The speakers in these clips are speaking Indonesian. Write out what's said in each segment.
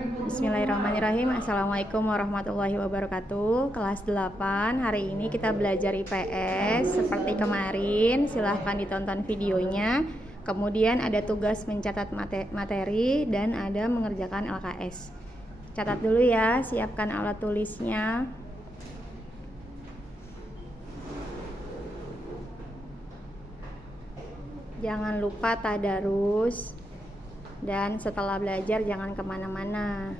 Bismillahirrahmanirrahim. Assalamualaikum warahmatullahi wabarakatuh. Kelas 8. Hari ini kita belajar IPS seperti kemarin. Silahkan ditonton videonya. Kemudian ada tugas mencatat materi dan ada mengerjakan LKS. Catat dulu ya, siapkan alat tulisnya. Jangan lupa tadarus. Dan setelah belajar jangan kemana-mana.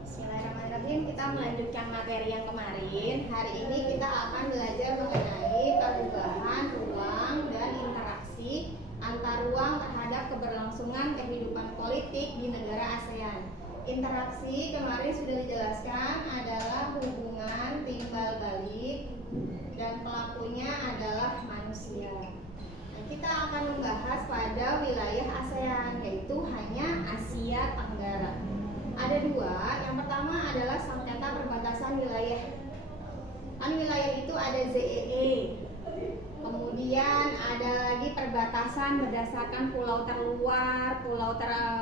Bismillahirrahmanirrahim. Kita melanjutkan materi yang kemarin. Hari ini kita akan belajar mengenai perubahan ruang dan interaksi antar ruang terhadap keberlangsungan kehidupan politik di negara ASEAN. Interaksi kemarin sudah dijelaskan adalah hubungan timbal balik dan pelakunya adalah manusia. Kita akan membahas pada wilayah ASEAN, yaitu hanya Asia Tenggara. Ada dua, yang pertama adalah sengketa perbatasan wilayah. Kan wilayah itu ada ZEE. Kemudian ada lagi perbatasan berdasarkan pulau terluar,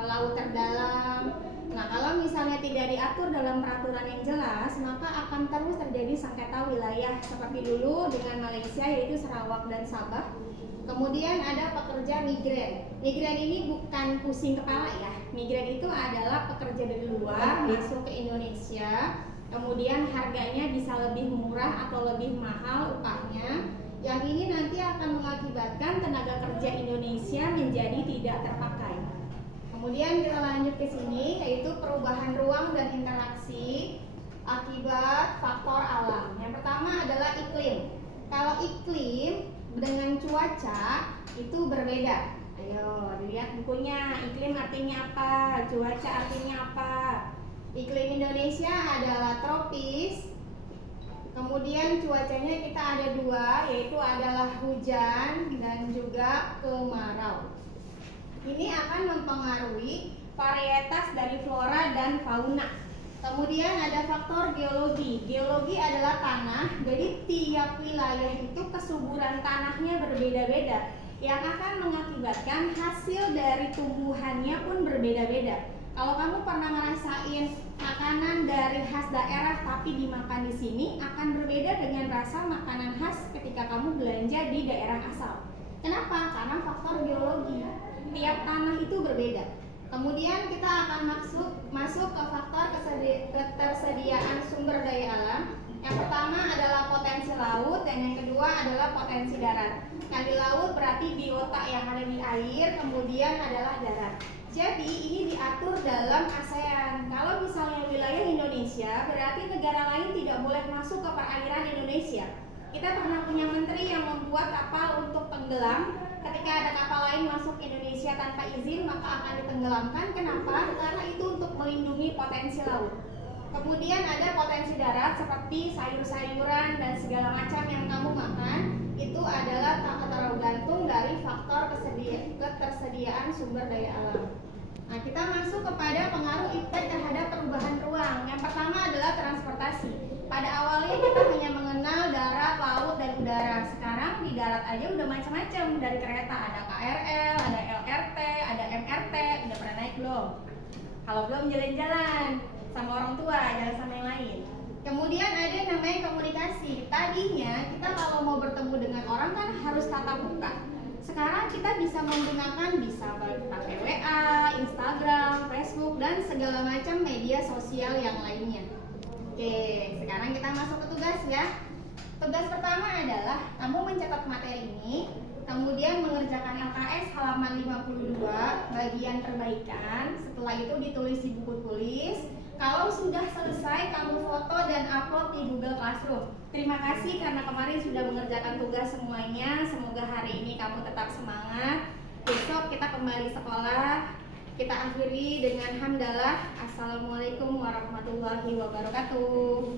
laut terdalam. Nah, kalau misalnya tidak diatur dalam peraturan yang jelas, maka akan terus terjadi sengketa wilayah seperti dulu dengan Malaysia, yaitu Sarawak dan Sabah. Kemudian ada pekerja migran. Migran ini bukan pusing kepala ya. Migran itu adalah pekerja dari luar masuk ke Indonesia. Kemudian harganya bisa lebih murah atau lebih mahal upahnya. Yang ini nanti akan mengakibatkan tenaga kerja Indonesia menjadi tidak terpakai. Kemudian kita lanjut ke sini, yaitu perubahan ruang dan interaksi akibat faktor alam. Yang pertama adalah iklim. Kalau iklim dengan cuaca itu berbeda. Ayo dilihat bukunya. Iklim artinya apa? Cuaca artinya apa? Iklim Indonesia adalah tropis. Kemudian cuacanya kita ada dua, yaitu adalah hujan dan juga kemarau. Ini akan mempengaruhi varietas dari flora dan fauna. Kemudian ada faktor geologi. Geologi adalah tanah, jadi tiap wilayah itu kesuburan tanahnya berbeda-beda, yang akan mengakibatkan hasil dari tumbuhannya pun berbeda-beda. Kalau kamu pernah ngerasain makanan dari khas daerah tapi dimakan di sini, akan berbeda dengan rasa makanan khas ketika kamu belanja di daerah asal. Kenapa? Karena faktor geologi. Tiap tanah itu berbeda. Kemudian kita akan masuk ke faktor ketersediaan sumber daya alam. Yang pertama adalah potensi laut dan yang kedua adalah potensi darat. Nah, di laut berarti biota yang ada di air, kemudian adalah darat. Jadi ini diatur dalam ASEAN. Kalau misalnya wilayah Indonesia, berarti negara lain tidak boleh masuk ke perairan Indonesia. Kita pernah punya menteri yang membuat kapal untuk tenggelam. Ketika ada kapal lain masuk Indonesia tanpa izin, maka akan ditenggelamkan. Kenapa? Karena itu untuk melindungi potensi laut. Kemudian ada potensi darat seperti sayur-sayuran dan segala macam yang kamu makan. Itu adalah tak tergantung dari faktor ketersediaan sumber daya alam. Nah, kita masuk kepada pengaruh impact terhadap perubahan ruang. Yang pertama adalah transportasi. Pada awalnya kita hanya mengenal darat, laut, dan udara. Sekarang di darat aja udah macam-macam. Dari kereta ada KRL, ada LRT, ada MRT. Udah pernah naik belum? Kalau belum, jalan-jalan sama orang tua, jalan sama yang lain. Kemudian ada yang namanya komunikasi. Tadinya kita kalau mau bertemu dengan orang kan harus tatap muka. Sekarang kita bisa pakai WA, Instagram, Facebook, dan segala macam media sosial yang lainnya. Oke, sekarang kita masuk ke tugas ya. Tugas pertama adalah kamu mencatat materi ini, kemudian mengerjakan LKS halaman 52, bagian perbaikan. Setelah itu ditulis di buku tulis. Kalau sudah selesai, kamu foto dan upload di Google Classroom. Terima kasih karena kemarin sudah mengerjakan tugas semuanya. Semoga hari ini kamu tetap semangat. Besok kita kembali sekolah. Kita akhiri dengan hamdalah. Assalamualaikum warahmatullahi wabarakatuh.